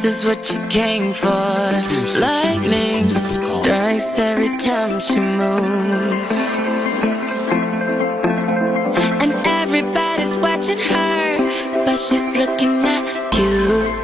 This is what you came for. Lightning strikes every time she moves, and everybody's watching her, but she's looking at you.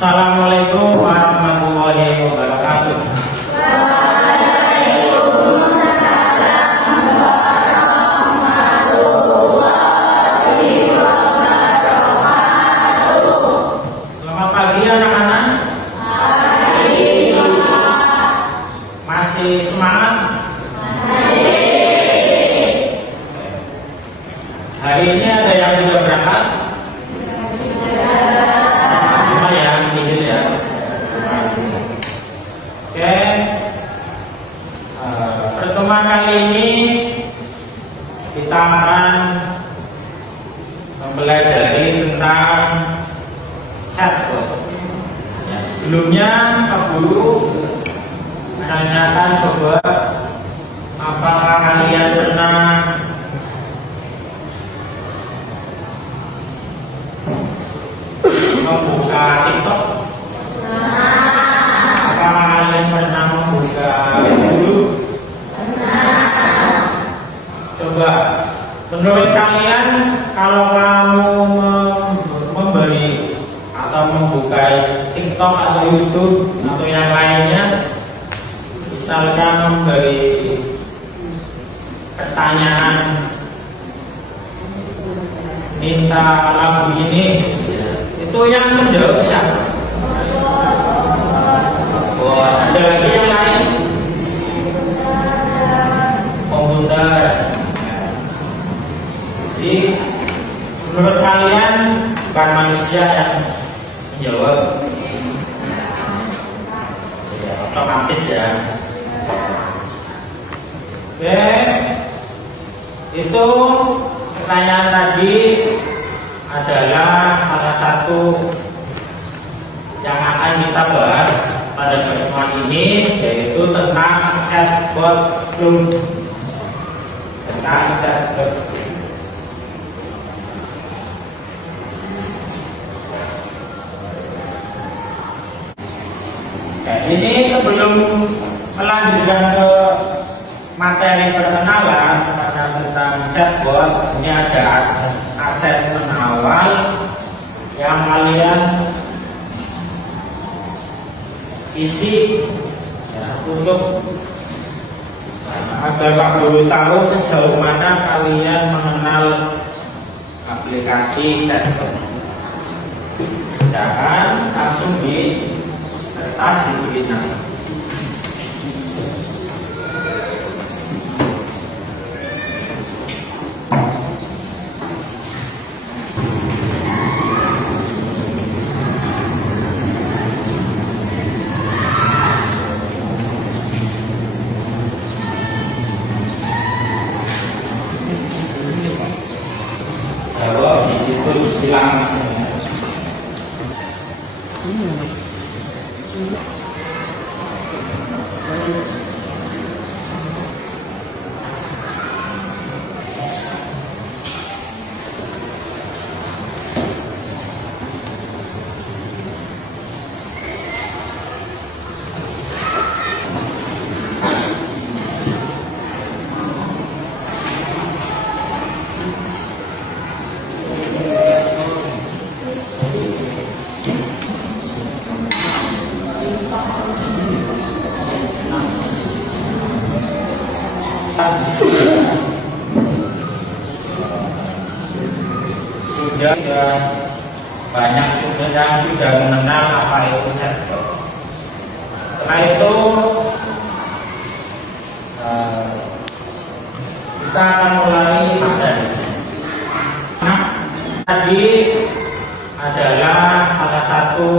Assalamualaikum warahmatullahi wabarakatuh. Selamat pagi anak-anak. Masih semangat? Hari ini ada yang sudah berangkat? Pertemuan kali ini kita akan mempelajari tentang chatbot. Sebelumnya Pak Guru menanyakan coba, apakah kalian pernah membuka TikTok? Apakah kalian pernah membuka YouTube? Coba, menurut kalian kalau kamu membeli atau membuka TikTok atau YouTube atau yang lainnya, misalkan memberi pertanyaan, minta lagu ini, itu yang menjawab siapa? Oh, ada lagi yang lain? Komputer. Jadi menurut kalian bukan manusia yang menjawab, ya, otomatis ya. Oke, itu pertanyaan tadi adalah salah satu yang akan kita bahas pada pertemuan ini, yaitu tentang chatbot room. Tentang chatbot. Ini sebelum melanjutkan ke materi perkenalan tentang chatbot, ini ada asesmen awal yang kalian isi ya, untuk agar Pak Guru tahu sejauh mana kalian mengenal aplikasi chatbot. Jangan langsung di kertas diberikan. Jawab di situ silang. sudah banyak yang sudah mengenal apa itu chatbot. Setelah itu kita akan mulai materi. Tadi adalah salah satu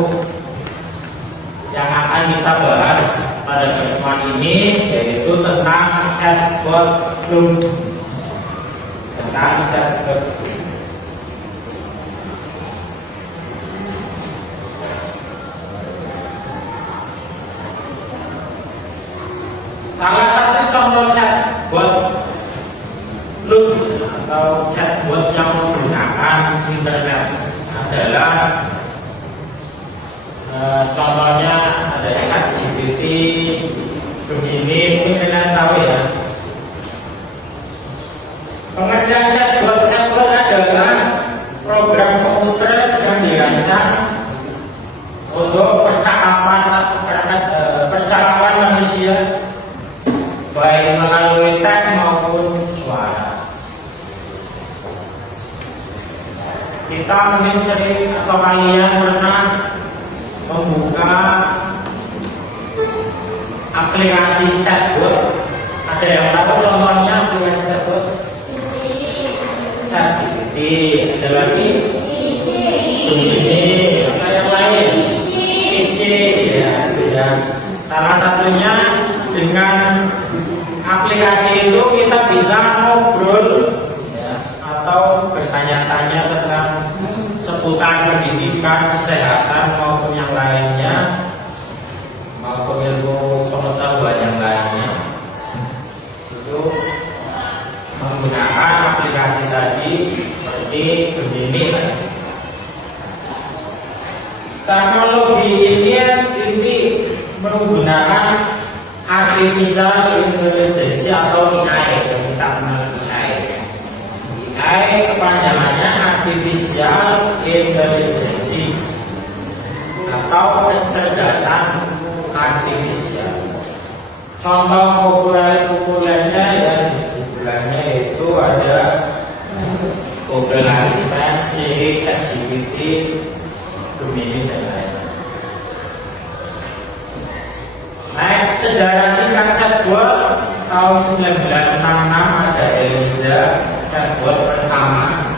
yang akan kita bahas pada pertemuan ini, yaitu tentang chatbot Loom. Tentang chatbot Loom. Salah satu contoh chatbot Loom atau chatbot yang menggunakan internet adalah contohnya ada ChatGPT begini, mungkin kalian tahu ya. Pengertian chatbot adalah program komputer yang dirancang untuk percakapan manusia, baik melalui teks maupun suara. Kita mungkin sering atau kalian pernah membuka aplikasi chatbot. Ada yang tahu contohnya aplikasi chatbot? ChatGPT, ada lagi ini, ada yang lain, CC, ya. Salah satunya dengan aplikasi itu kita bisa ngobrol atau bertanya-tanya tentang seputar pendidikan, kesehatan maupun yang lainnya, maupun ilmu pengetahuan yang lainnya. Itu menggunakan aplikasi tadi seperti begini. Teknologi ini menggunakan artificial intelligence atau AI yang kita kenal AI. AI kepanjangannya artificial intelligence atau kecerdasan artifisial. Contoh populernya ya istilahnya itu ada Google Assistant, Siri, ChatGPT, Gemini dan lain-lain. Next, sejarah singkat chatbot tahun 1966 ada Eliza, chatbot pertama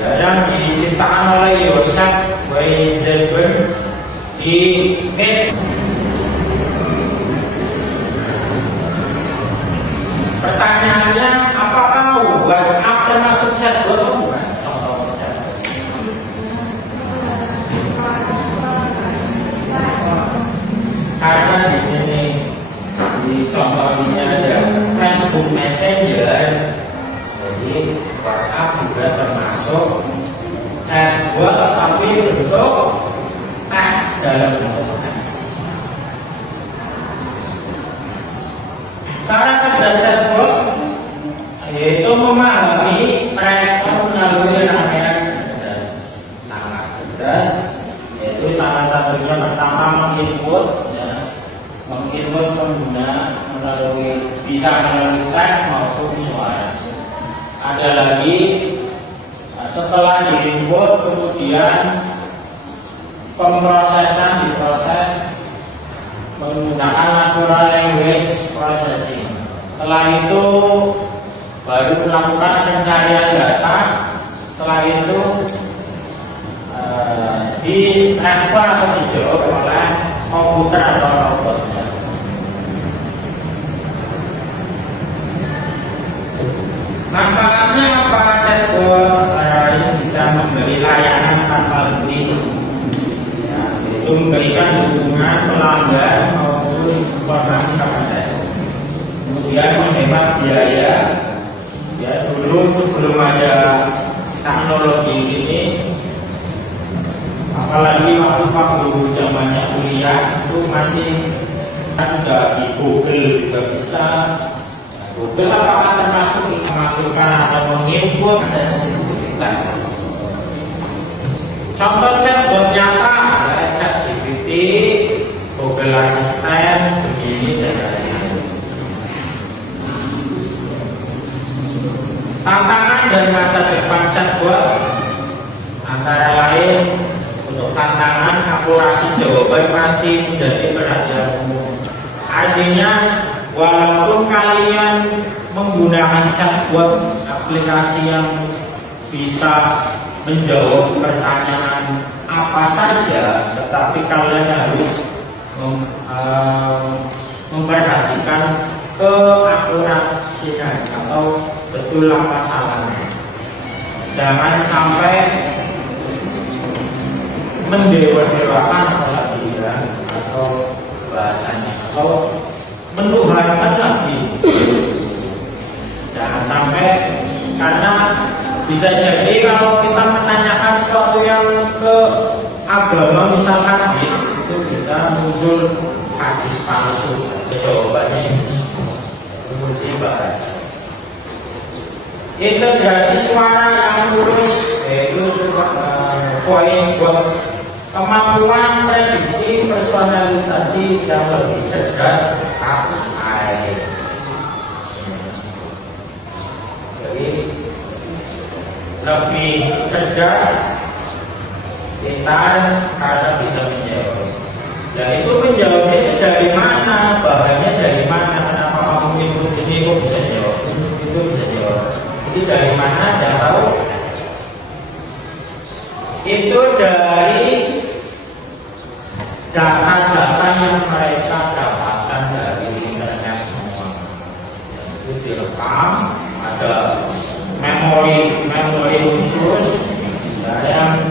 yang diciptakan oleh Joseph Weizenberg di Net. Pertanyaannya, apakah WhatsApp termasuk chatbot atau bukan? Contoh chatbot. Karena di sini di contoh ini ada Facebook Messenger, jadi WhatsApp juga termasuk chatbot tapi bentuk teks dalam bentuk teks. Cara kerja chatbot yaitu memahami respon melalui rangkaian cerdas. Nah, cerdas yaitu salah satunya pertama menginput pengguna bisa melalui teks maupun suara. Ada lagi setelah diinput kemudian pemrosesan diproses menggunakan natural language processing. Setelah itu baru melakukan pencarian data. Setelah itu direspon atau dijawab oleh komputer atau robotnya. Manfaatnya apa chatbot? Ini bisa memberi layanan tanpa henti, yaitu memberikan dukungan pelanggan maupun informasi kepada. Kemudian menghemat biaya. Ya, dulu sebelum ada teknologi ini, apalagi waktu zamannya kuliah itu masih sudah di Google juga bisa. Google apakah termasuk memasukkan atau menginput sensitivitas? Contoh chatbot nyata adalah ChatGPT, Google Assistant, begini dan lain-lain. chatbot antara lain untuk tantangan akurasi jawaban masih menjadi perhatian umum. Artinya walaupun kalian menggunakan chatbot, aplikasi yang bisa menjawab pertanyaan apa saja, tetapi kalian harus memperhatikan keakurasinya atau betul apa salahnya. Jangan sampai mendewa-dewakan apalagi atau bahasanya atau menuhankan lagi. Jangan sampai, karena bisa jadi kalau kita menanyakan sesuatu yang ke agama misalkan hadis, itu bisa muncul hadis palsu, jawabannya itu bahasa. Integrasi suara yang lurus, yaitu voice box, kemampuan prediksi personalisasi yang lebih cerdas AI. Jadi lebih cerdas, pintar karena bisa menjawab. Dan itu menjawabnya itu dari mana, bahannya dari mana, kenapa kamu ikut ini kok bisa jawab, itu bisa jawab. Itu dari mana, tidak tahu. Itu dari data-data yang mereka dapatkan dari internet semua. Itu direkam, ada memori khusus yang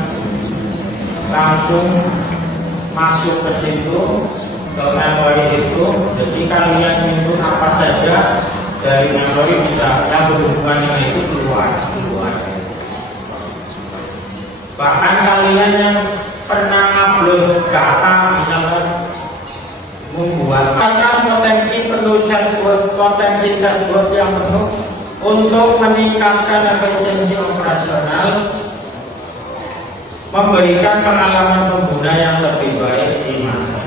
langsung masuk ke situ, ke memori itu. Jadi kalian input apa saja dari memori bisa yang berhubungan dengan itu keluar. Bahkan kalian yang pernah upload data, misalnya membuat potensi penuh chatbot yang penuh untuk meningkatkan efisiensi operasional, memberikan pengalaman pengguna yang lebih baik di masa.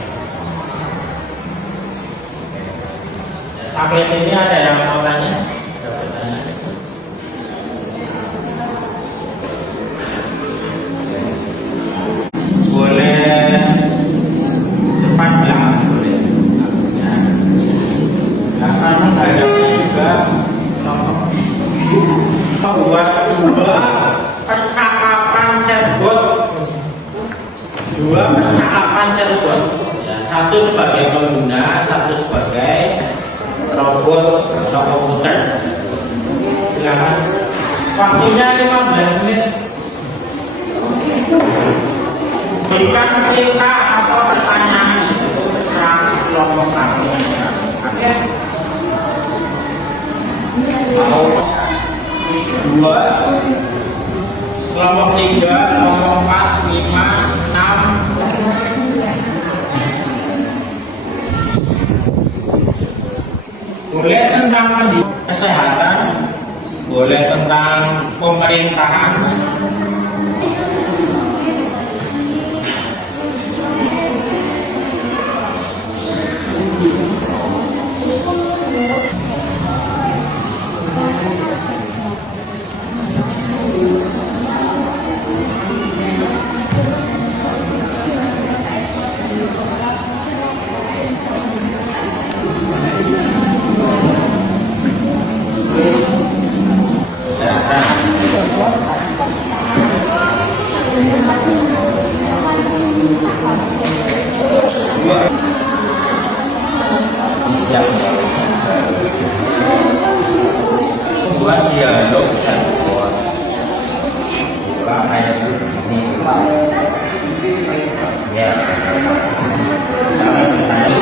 Sampai sini ada yang mau tanya? Boleh depan belakang boleh. Nah, karena banyaknya juga membuat dua percakapan chatbot. Ya, satu sebagai pengguna, satu sebagai robot atau komputer. Silakan. Waktunya 15 menit. Berikan perintah atau pertanyaan di situ terserah kelompok kamu. Oke? Mau 2, kelompok 3, kelompok 4, 5, 6. Boleh tentang kesehatan, boleh tentang pemerintahan. Siap buat dialog chatbot. Kayak ini ya. Cara bertanya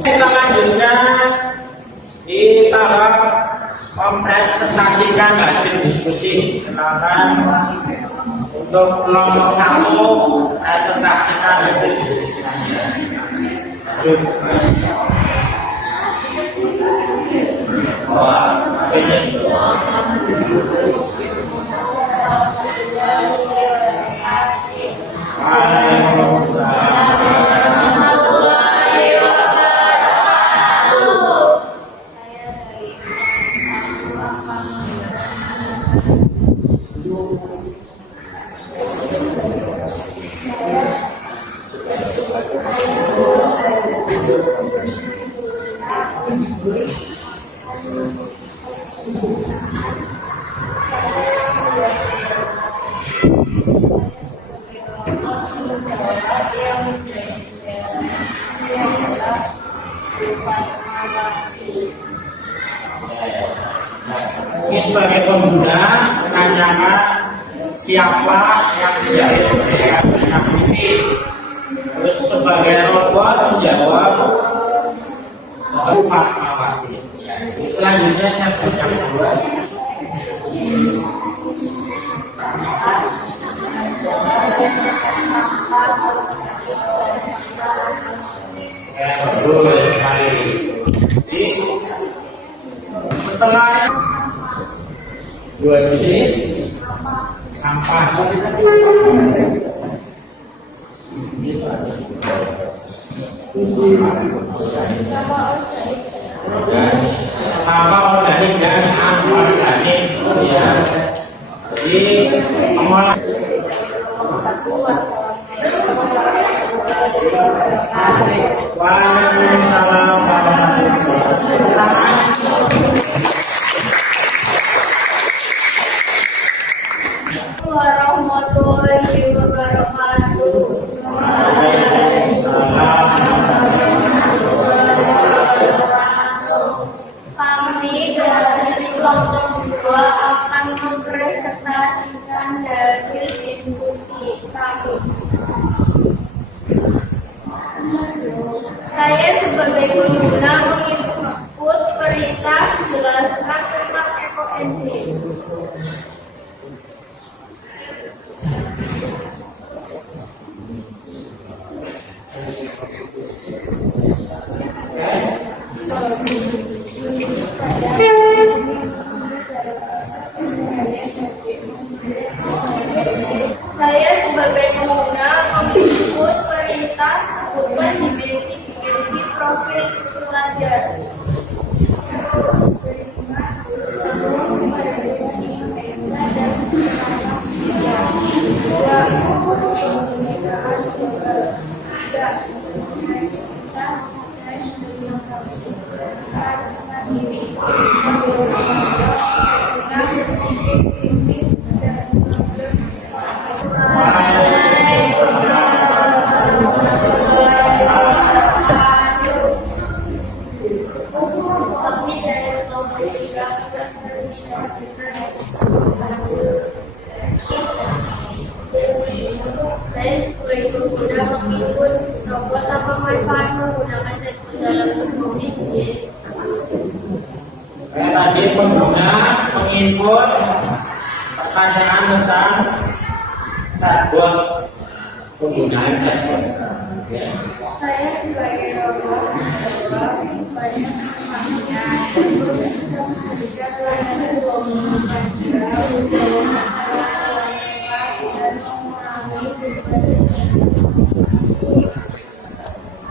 Kita lanjutnya di tahap mempresentasikan hasil diskusi. Silakan untuk kelompok 1 presentasikan hasil diskusinya. Ini sebagai pengguna menanyakan siapa yang menjadi pemberian ini. Terus sebagai robot menjawab Fatmawati. Selanjutnya cabut yang kedua. Bagus sekali. Setelah 2 jenis sampah sampah organik dan anorganik, ya. Jadi pengolahan Waalaikumsalam warahmatullahi wabarakatuh. Kami dari kelompok 2 akan mempresentasikan hasil diskusi kami. Saya sebagai pengguna menginput perintah menjelaskan tentang ekoenzim. Saya sebagai pengguna menginput perintah sebutkan dimensi profil pelajar. Saya sebagai pengguna menginput robot apa manfaat menggunakan setpoint dalam sebuah bisnis. Tadi pengguna menginput pertanyaan tentang chatbot, penggunaan chatbot. Ya. Saya sebagai robot menjawab banyak manfaatnya. Itu bisa memberikan layanan komunikasi jauh dan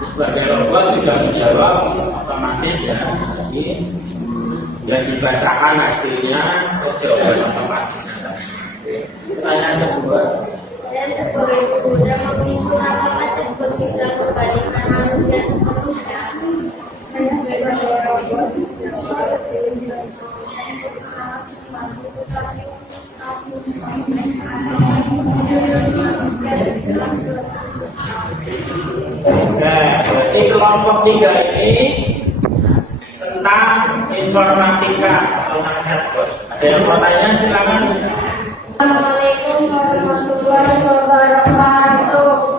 sebagai robot sudah menjawab otomatis, ya. Jadi yang dibacakan hasilnya jawaban otomatis. Pertanyaan kedua. saya sebagai pengguna menginput apakah chatbot bisa membalikan manusia sepenuhnya. Saya sebagai robot menjawab Berarti kelompok 3 ini tentang informatika, tentang chatbot. Ada yang mau tanya, silakan. Assalamualaikum warahmatullahi wabarakatuh.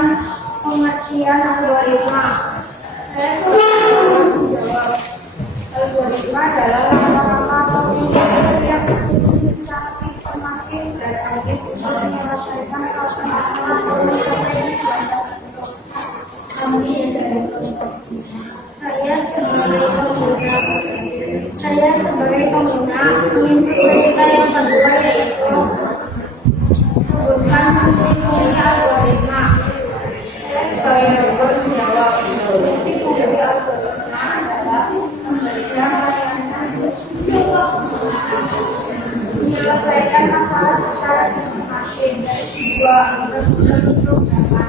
tentang pengertian algoritma. Saya sudah menjawab. Algoritma adalah langkah-langkah penghitungan yang mencari semakin dan aktif untuk menyelesaikan permasalahan kami dari saya sebagai pengguna ingin bercerita yang kedua yaitu sebutkan fungsi algoritma. Saya sebagai harus menjawab fungsi algoritma adalah memberikan layanan menyelesaikan masalah secara sistematis. Dua, berbentuk dapat.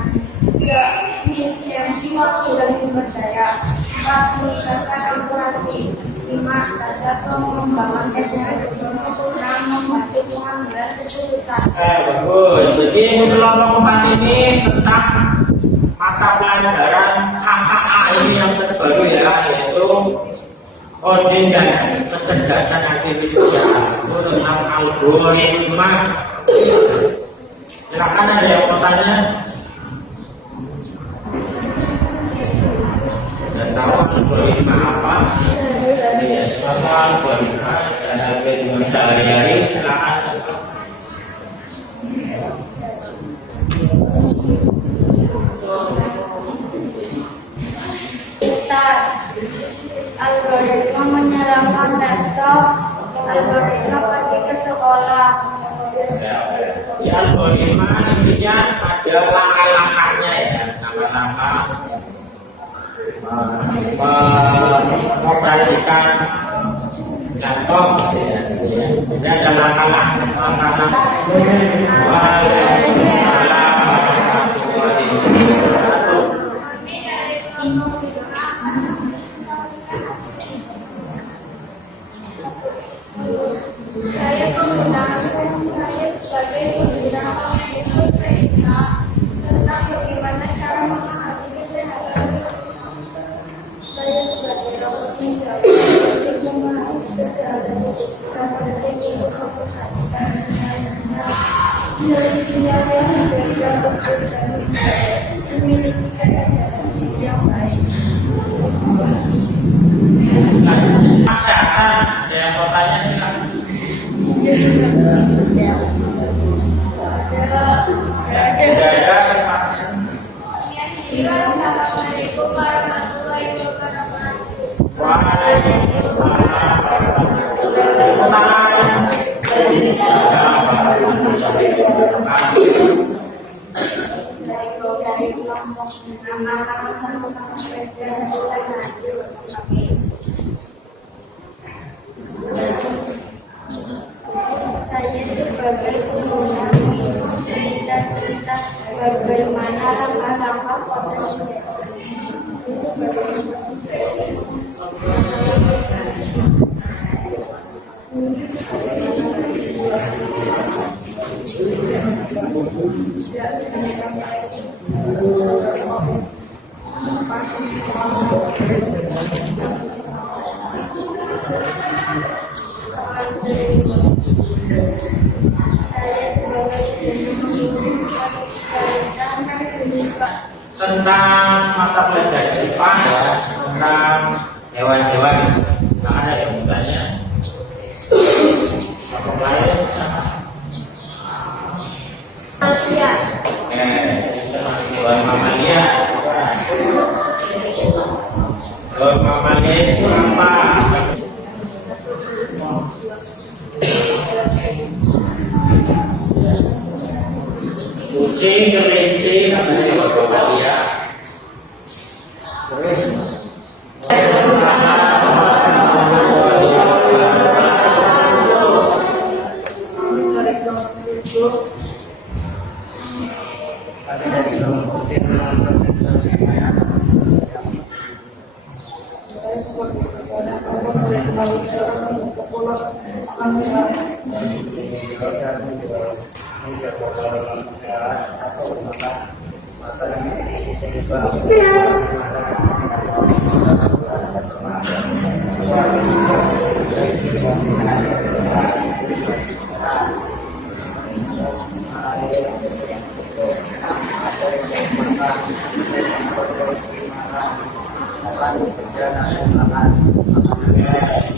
Tiga, efisiensi waktu dan sumber daya. Empat, meningkatkan akurasi. Lima, dasar pengembangan teknologi. Enam, membantu pengambilan keputusan. Bagus. Jadi kelompok 4 ini tentang mata pelajaran KKA ini yang terbaru ya, yaitu coding dan kecerdasan artifisial. Itu tentang algoritma. Silakan ada yang mau tanya? Sudah tahu algoritma apa? Ya, sama algoritma dan algoritma sehari-hari. Silakan. Algoritma menyelamkan laptop. Algoritma pergi ke sekolah. Ya, algoritma intinya ada langkah-langkahnya ya, langkah-langkah mengoperasikan laptop. Ini ada langkah-langkah. Saya sebagai pengguna periksa tentang bagaimana cara memahami kesehatan. Saya sebagai rawat inap memahami kesehatan dan penting untuk memperhatikan dari sinyal yang diberikan bekerja memiliki kesehatan yang baik. Kesehatan yang kotanya silakan. Assalamualaikum warahmatullahi wabarakatuh. Waalaikumsalam. Saya sebagai pengguna dan tentang bagaimana langkah-langkah tentang mata pelajaran Jepang ya, tentang hewan-hewan. Nah, ada yang bertanya. Apa lain? ya. Hewan mamalia. Hewan mamalia itu apa? Kucing, kelinci, namanya hewan mamalia. Terus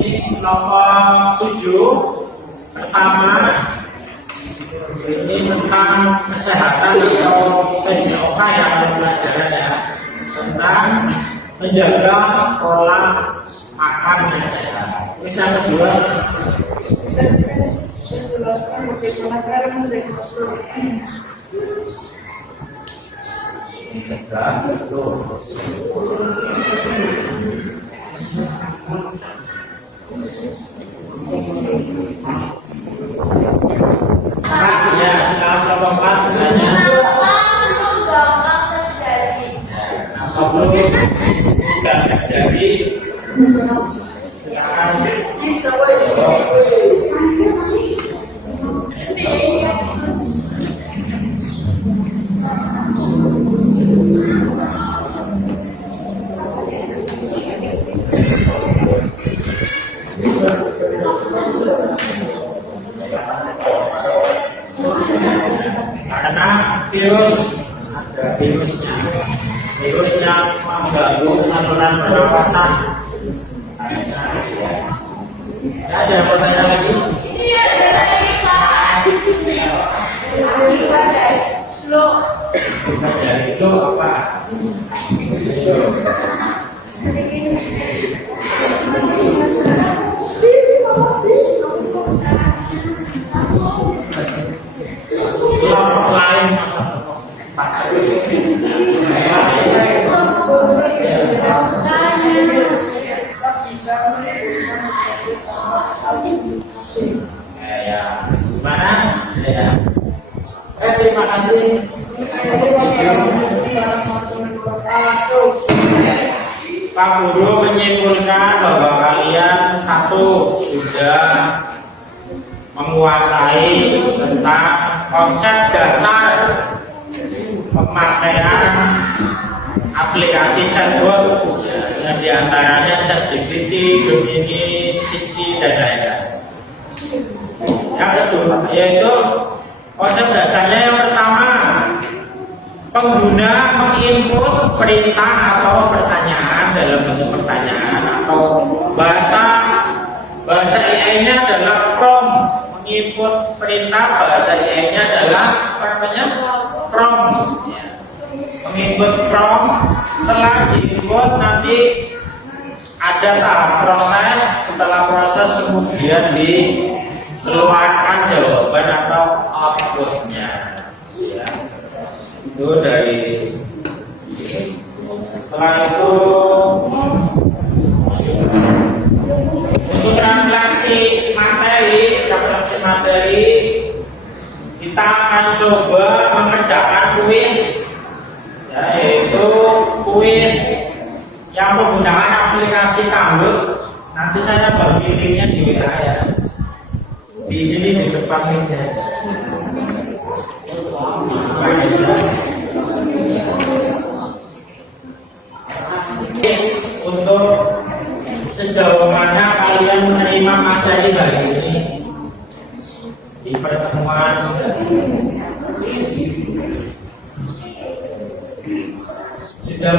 Ini nomor 7 pertama ini tentang kesehatan atau PJOK yang pelajaran ya, tentang menjaga pola makan yang sehat. Terus yang kedua Saya jelaskan bagaimana cara menjaga protein. menjaga betul. Ya, sekarang nomor 4 sebenarnya belum sudah terjadi. Silakan. Karena virus ada virus yang mengganggu saluran pernapasan. Ada pertanyaan lagi? Dari itu apa? Kelompok lain gimana? Ya. Terima kasih. Pak Guru menyimpulkan bahwa kalian satu sudah menguasai tentang konsep dasar pemakaian aplikasi chatbot yang diantaranya ChatGPT, Gemini, Siksi, dan lain-lain. Yang kedua yaitu konsep dasarnya yang pertama, pengguna menginput perintah atau pertanyaan dalam bentuk pertanyaan atau bahasa AI-nya adalah prompt. Menginput perintah bahasa AI-nya adalah apa namanya? Prompt. Menginput prompt, setelah diinput nanti ada tahap proses, setelah proses kemudian dikeluarkan jawaban atau outputnya. Ya. Itu dari setelah itu untuk refleksi materi kita akan coba mengerjakan kuis, yaitu kuis yang menggunakan aplikasi Kahoot. Nanti saya bagi linknya di WA ya, di sini di depan linknya. Untuk sejauh mana kalian menerima materi hari ini di pertemuan sudah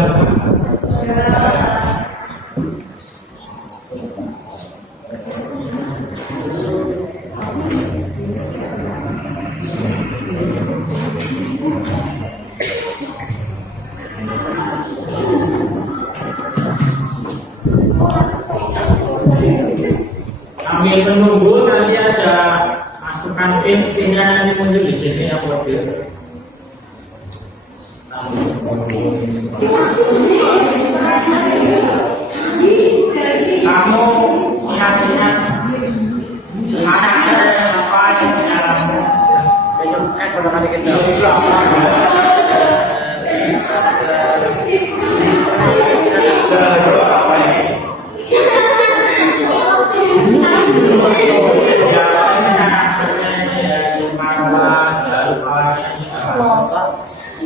sambil menunggu nanti ada masukkan pinnya nanti muncul di sini ya mobil. Kamu ingat-ingat ada apa yang dalammu? Kan pada kali kita.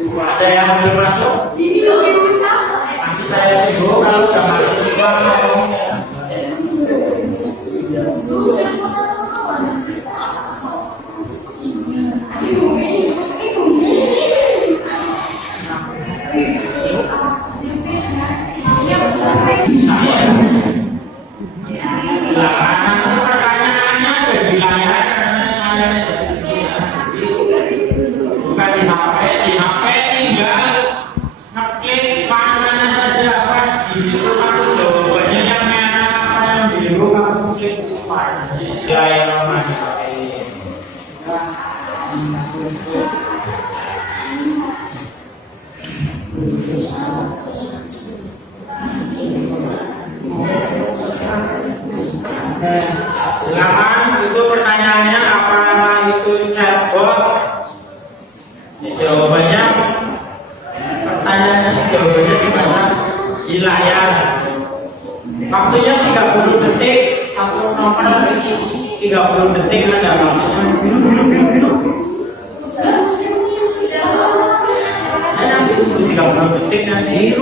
Ada yang belum masuk? Masih saya sibuk, kalau udah masuk semua ngomongnya. Gaya nama dipakai. Silakan, itu pertanyaannya apakah itu chatbot? Jawabannya, pertanyaannya jawabannya dibaca di layar. Waktunya 30 detik, satu nomor 30 detik ada waktunya. Nanti 30 detik nanti.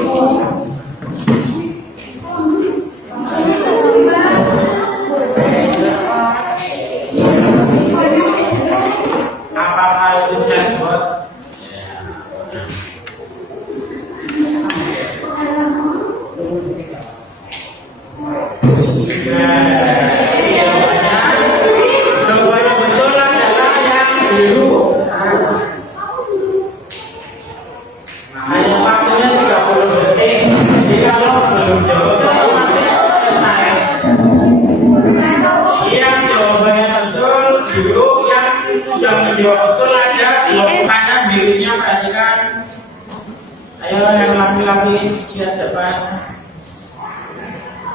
Apakah itu chatbot? Jawabannya betul adalah yang biru. Hanya waktunya 30 detik. Jadi kalau belum jawab otomatis selesai. Yang jawabannya betul biru, yang sudah menjawab betul ada dua pertanyaan birunya, perhatikan. Ayo yang laki-laki lihat depan.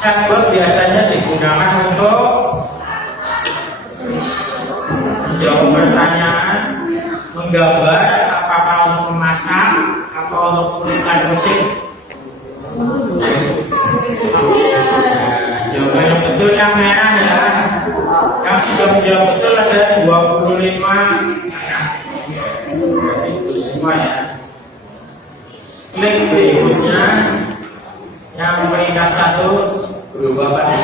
Chatbot biasanya digunakan untuk menjawab pertanyaan, menggambar, apakah untuk memasak atau untuk menentukan musik. Jawaban yang betul yang merah ya. Yang sudah menjawab betul ada 25. Itu semua ya. Klik berikutnya yang peringkat 1 berubah pada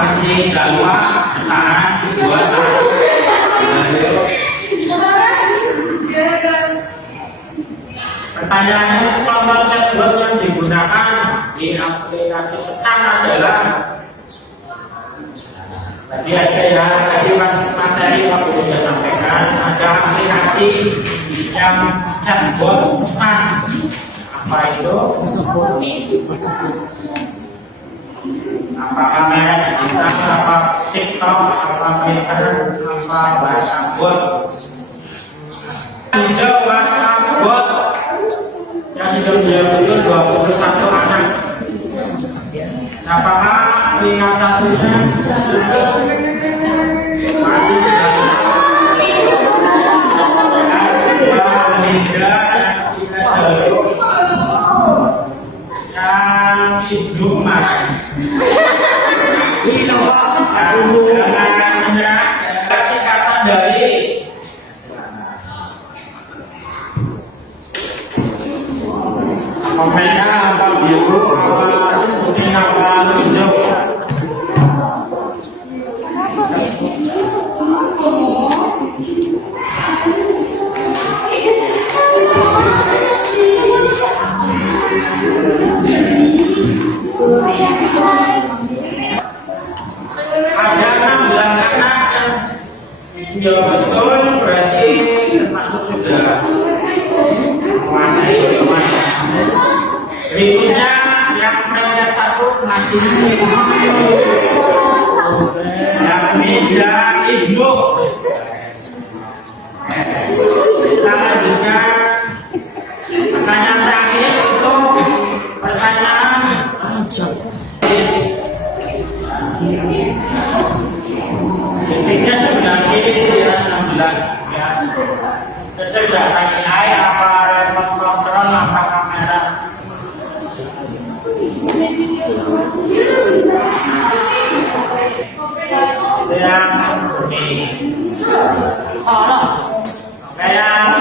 masih Zalwa tahan 21. Pertanyaannya, contoh chatbot yang digunakan di aplikasi pesan adalah tadi ada ya, tadi pas materi aku sudah sampaikan ada aplikasi yang chatbot pesan. Apa itu? Apa kamera digital, apa TikTok, apa Twitter, apa WhatsApp bot. Hijau WhatsApp bot yang sudah menjawab itu 21 anak. Apakah peringkat satunya masih Linda yang tidak selalu yang hidup mana? Singkatan dari komennya apa biru, apa kuning, apa hijau. Ada 16 anak yang menjawab betul, berarti termasuk sudah menguasai semuanya. Berikutnya yang peringkat 1 masih Yasmin dan Ibnu. Kita lanjutkan pertanyaan terakhir untuk pertanyaan titiknya sebenarnya dia 16 ya. Kecerdasan AI apa remote control apa kamera. Yang ini kayak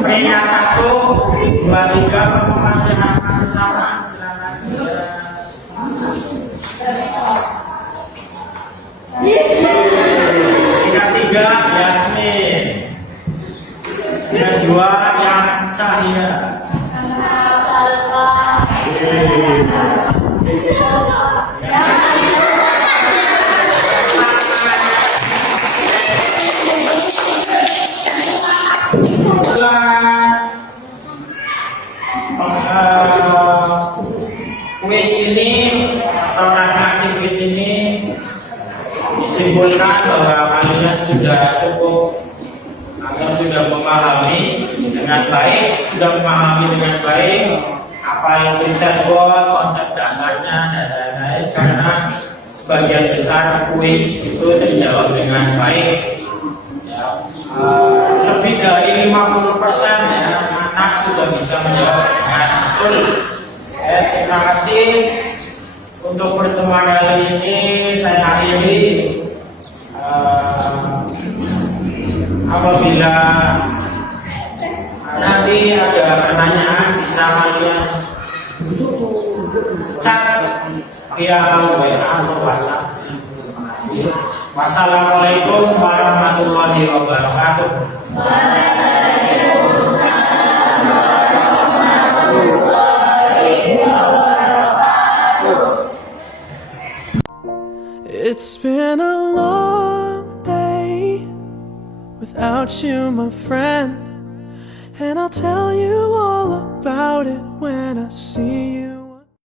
peringkat 1, 2, 3 masih sama, silakan. Peringkat 3 Yasmin, yang 2 yang Cahaya. simpulkan bahwa kalian sudah cukup atau sudah memahami dengan baik, apa yang chatbot, konsep dasarnya dan lain-lain, karena sebagian besar kuis itu dijawab dengan baik. Ya, lebih dari 50% ya, anak sudah bisa menjawab dengan betul. Terima kasih untuk pertemuan kali ini. Saya akhiri. Apabila nanti ada pertanyaan bisa kalian chat via WA atau WhatsApp. Wassalamualaikum warahmatullahi wabarakatuh. It's been a long day without you, my friend, and I'll tell you all about it when I see you